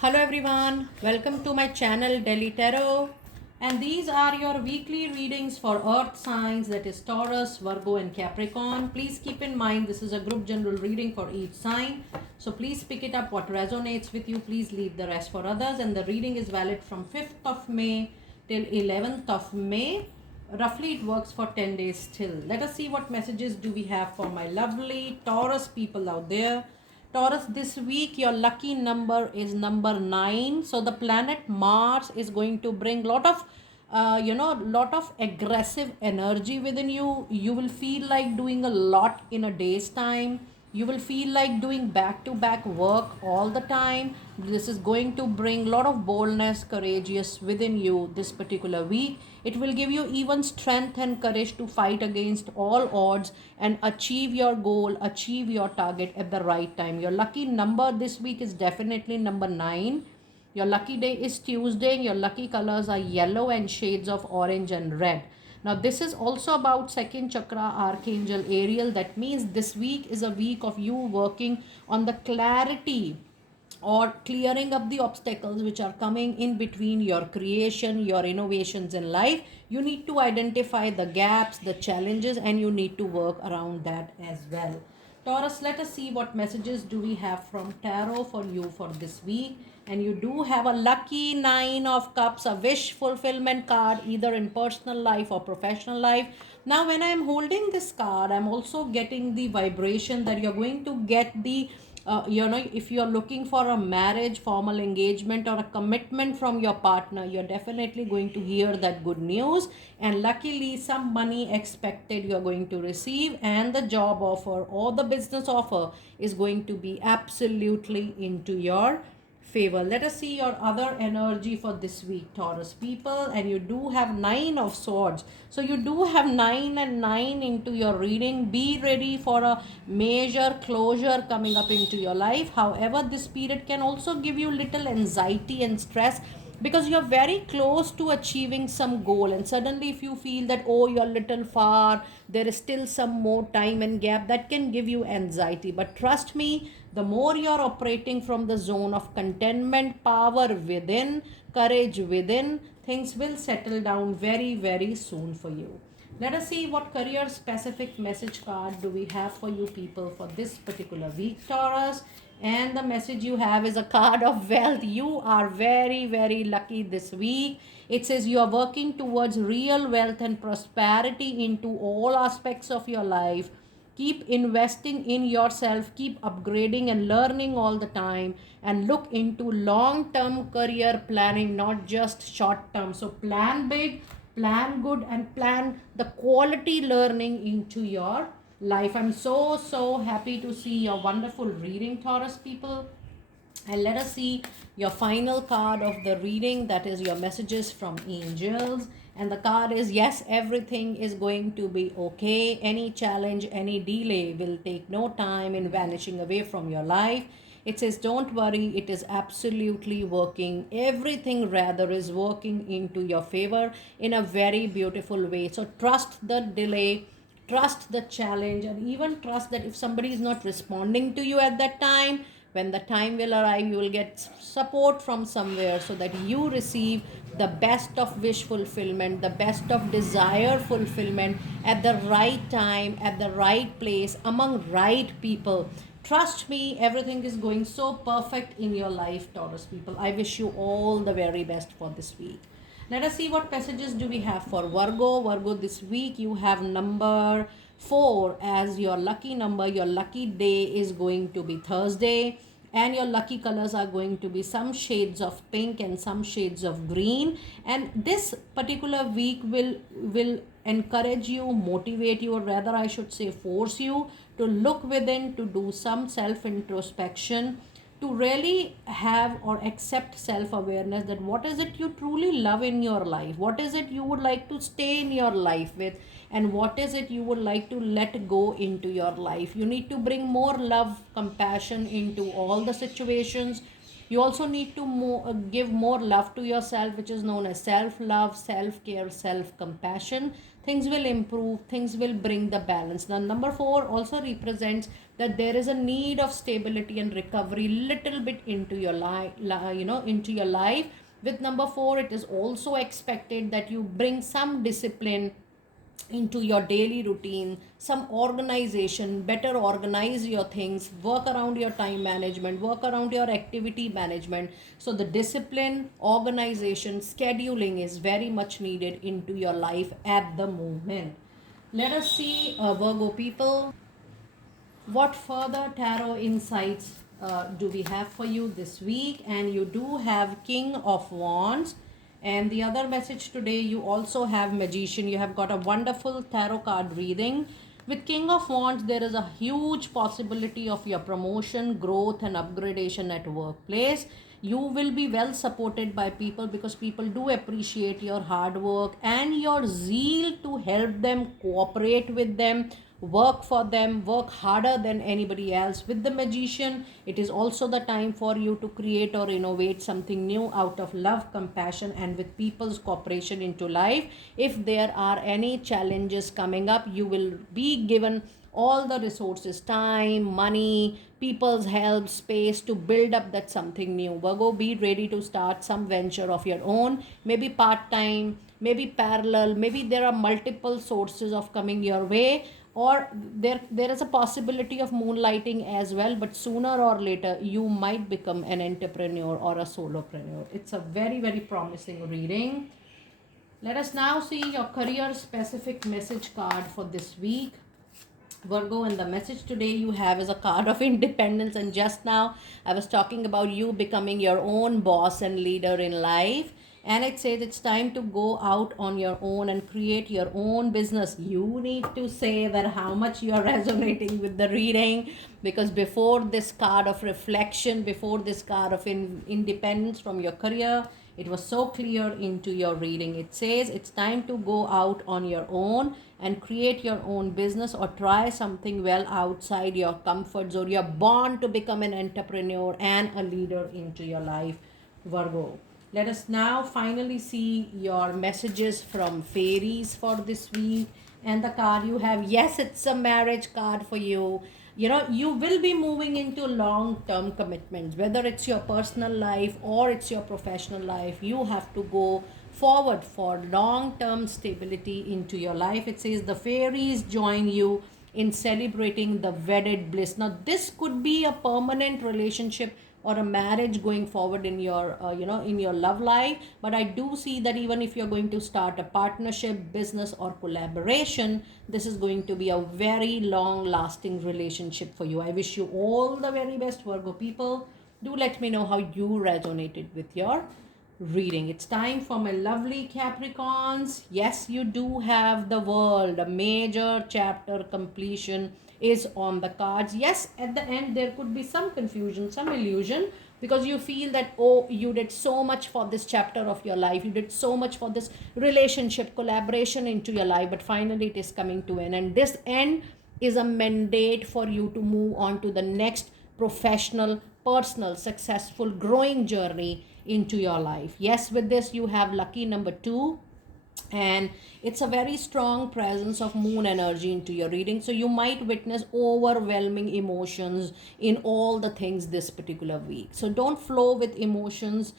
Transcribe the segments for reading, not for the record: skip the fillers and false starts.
Hello everyone, welcome to my channel Delhi Tarot, and these are your weekly readings for earth signs, that is Taurus, Virgo and Capricorn. Please keep in mind this is a group general reading for each sign, so please pick it up what resonates with you. Please leave the rest for others, and the reading is valid from 5th of May till 11th of May. Roughly it works for 10 days still. Let us see what messages do we have for my lovely Taurus people out there. Taurus, this week your lucky number is number 9. So the planet Mars is going to bring lot of aggressive energy within you. You will feel like doing a lot in a day's time. You will feel like doing back to back work all the time. This is going to bring a lot of boldness, courageous within you this particular week. It will give you even strength and courage to fight against all odds and achieve your goal, achieve your target at the right time. Your lucky number this week is definitely number 9. Your lucky day is Tuesday, and your lucky colors are yellow and shades of orange and red. Now, this is also about second chakra, Archangel Ariel. That means this week is a week of you working on the clarity or clearing up the obstacles which are coming in between your creation, your innovations in life. You need to identify the gaps, the challenges, and you need to work around that as well. Taurus, let us see what messages do we have from Tarot for you for this week. And you do have a lucky 9 of Cups, a wish fulfillment card, either in personal life or professional life. Now, when I'm holding this card, I'm also getting the vibration that you're going to get the if you're looking for a marriage, formal engagement, or a commitment from your partner, you're definitely going to hear that good news. And luckily, some money expected you're going to receive, and the job offer or the business offer is going to be absolutely into your favor. Let us see your other energy for this week, Taurus people. And you do have 9 of Swords. So you do have 9 and 9 into your reading. Be ready for a major closure coming up into your life. However, this period can also give you little anxiety and stress because you're very close to achieving some goal, and suddenly if you feel that, oh, you're a little far, there is still some more time and gap, that can give you anxiety. But trust me, the more you're operating from the zone of contentment, power within, courage within, things will settle down very, very soon for you. Let us see what career specific message card do we have for you people for this particular week, Taurus. And the message you have is a card of wealth. You are very, very lucky this week. It says you are working towards real wealth and prosperity into all aspects of your life. Keep investing in yourself, keep upgrading and learning all the time, and look into long term career planning, not just short term. So plan big, plan good, and plan the quality learning into your life. I'm so happy to see your wonderful reading, Taurus people. And let us see your final card of the reading, that is your messages from angels. And the card is, yes, everything is going to be okay. Any challenge, any delay will take no time in vanishing away from your life. It says, don't worry, it is absolutely working. Everything rather is working into your favor in a very beautiful way. So trust the delay, trust the challenge, and even trust that if somebody is not responding to you at that time, when the time will arrive, you will get support from somewhere so that you receive the best of wish fulfillment, the best of desire fulfillment at the right time, at the right place, among right people. Trust me, everything is going so perfect in your life, Taurus people. I wish you all the very best for this week. Let us see what messages do we have for Virgo. Virgo, this week you have number 4 as your lucky number. Your lucky day is going to be Thursday, and your lucky colors are going to be some shades of pink and some shades of green. And this particular week will encourage you, motivate you, or rather I should say force you to look within, to do some self introspection, to really have or accept self awareness, that what is it you truly love in your life, what is it you would like to stay in your life with, and what is it you would like to let go into your life. You need to bring more love, compassion into all the situations. You also need to give more love to yourself, which is known as self love, self care, self compassion. Things will improve, things will bring the balance. The number 4 also represents that there is a need of stability and recovery little bit into your life, into your life. With number 4, it is also expected that you bring some discipline into your daily routine, some organization, better organize your things, work around your time management, work around your activity management. So the discipline, organization, scheduling is very much needed into your life at the moment. Let us see, Virgo people, what further tarot insights do we have for you this week. And you do have King of Wands, and the other message today, you also have Magician. You have got a wonderful tarot card reading. With King of Wands, there is a huge possibility of your promotion, growth and upgradation at workplace. You will be well supported by people because people do appreciate your hard work and your zeal to help them, cooperate with them, work for them, work harder than anybody else. With the Magician, it is also the time for you to create or innovate something new out of love, compassion, and with people's cooperation into life. If there are any challenges coming up, you will be given all the resources, time, money, people's help, space to build up that something new. Virgo, be ready to start some venture of your own, maybe part-time, maybe parallel, maybe there are multiple sources of coming your way, or there is a possibility of moonlighting as well. But sooner or later you might become an entrepreneur or a solopreneur. It's a very, very promising reading. Let us now see your career specific message card for this week, Virgo. And the message today you have is a card of independence. And just now I was talking about you becoming your own boss and leader in life. And it says it's time to go out on your own and create your own business. You need to say that how much you are resonating with the reading, because before this card of reflection, before this card of independence from your career, it was so clear into your reading. It says it's time to go out on your own and create your own business or try something well outside your comfort zone. You're born to become an entrepreneur and a leader into your life, Virgo. Let us now finally see your messages from fairies for this week. And the card you have, yes, it's a marriage card for you. You will be moving into long-term commitments, whether it's your personal life or it's your professional life. You have to go forward for long-term stability into your life. It says the fairies join you in celebrating the wedded bliss. Now, this could be a permanent relationship or a marriage going forward in your in your love life. But I do see that even if you're going to start a partnership, business or collaboration, this is going to be a very long lasting relationship for you. I wish you all the very best, Virgo people. Do let me know how you resonated with your reading. It's time for my lovely Capricorns. Yes, you do have the World, a major chapter completion is on the cards. Yes, at the end there could be some confusion, some illusion, because you feel that, oh, you did so much for this chapter of your life, you did so much for this relationship, collaboration into your life, but finally it is coming to an end. This end is a mandate for you to move on to the next professional, personal, successful, growing journey into your life. Yes, with this you have lucky number 2, and it's a very strong presence of moon energy into your reading. So you might witness overwhelming emotions in all the things this particular week. So don't flow with emotions.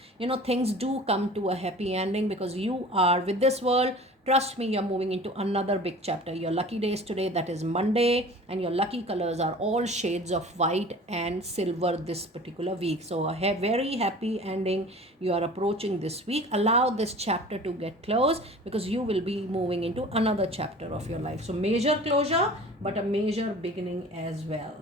Things do come to a happy ending because you are with this world. Trust me, you're moving into another big chapter. Your lucky days today, that is Monday, and your lucky colors are all shades of white and silver this particular week. So a very happy ending you are approaching this week. Allow this chapter to get closed because you will be moving into another chapter of your life. So major closure, but a major beginning as well.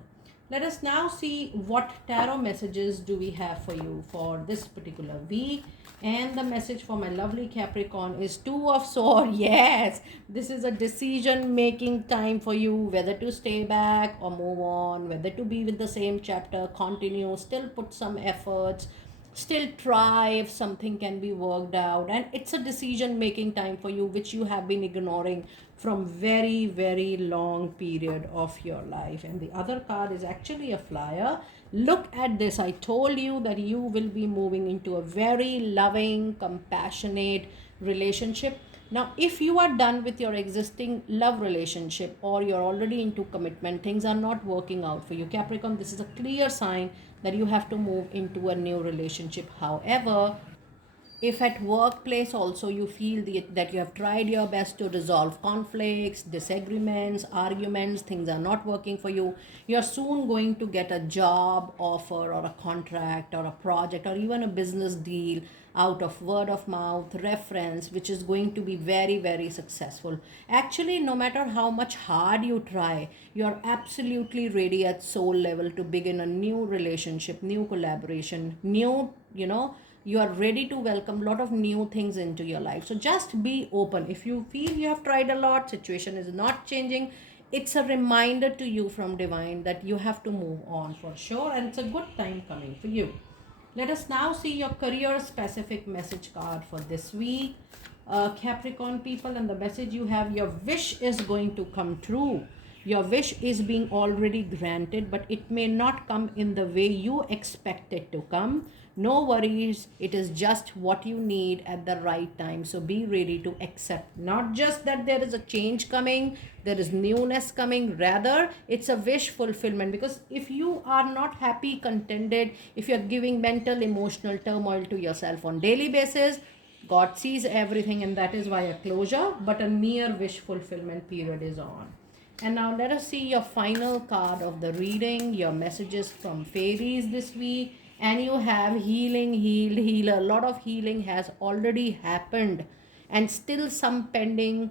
Let us now see what tarot messages do we have for you for this particular week. And the message for my lovely Capricorn is 2 of Swords. Yes, this is a decision making time for you, whether to stay back or move on, whether to be with the same chapter, continue, still put some efforts, still try if something can be worked out. And it's a decision making time for you which you have been ignoring from very, very long period of your life. And the other card is actually a flyer. Look at this. I told you that you will be moving into a very loving, compassionate relationship. Now, if you are done with your existing love relationship or you're already into commitment, things are not working out for you, Capricorn, this is a clear sign that you have to move into a new relationship. However, if at workplace also you feel that you have tried your best to resolve conflicts, disagreements, arguments, things are not working for you, you're soon going to get a job offer or a contract or a project or even a business deal out of word of mouth reference, which is going to be very, very successful. Actually, no matter how much hard you try, you're absolutely ready at soul level to begin a new relationship, new collaboration, new, you are ready to welcome a lot of new things into your life. So just be open. If you feel you have tried a lot, situation is not changing, it's a reminder to you from divine that you have to move on for sure, and it's a good time coming for you. Let us now see your career specific message card for this week. Capricorn people, and the message you have, your wish is going to come true. Your wish is being already granted, but it may not come in the way you expect it to come. No worries, it is just what you need at the right time. So be ready to accept. Not just that there is a change coming, there is newness coming, rather, it's a wish fulfillment. Because if you are not happy, contented, if you're giving mental, emotional turmoil to yourself on daily basis, God sees everything, and that is why a closure, but a near wish fulfillment period is on. And now let us see your final card of the reading, your messages from fairies this week. And you have healing, healed, healer. A lot of healing has already happened, and still some pending,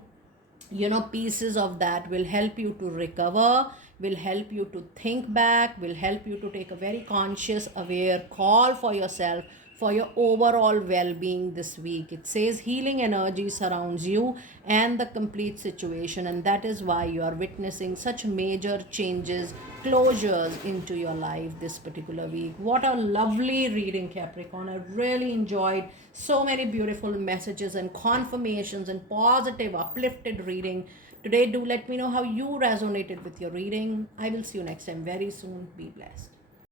pieces of that will help you to recover, will help you to think back, will help you to take a very conscious, aware call for yourself, for your overall well-being this week. It says healing energy surrounds you and the complete situation, and that is why you are witnessing such major changes, closures into your life this particular week. What a lovely reading, Capricorn. I really enjoyed so many beautiful messages and confirmations and positive, uplifted reading today. Do let me know how you resonated with your reading. I will see you next time very soon. Be blessed.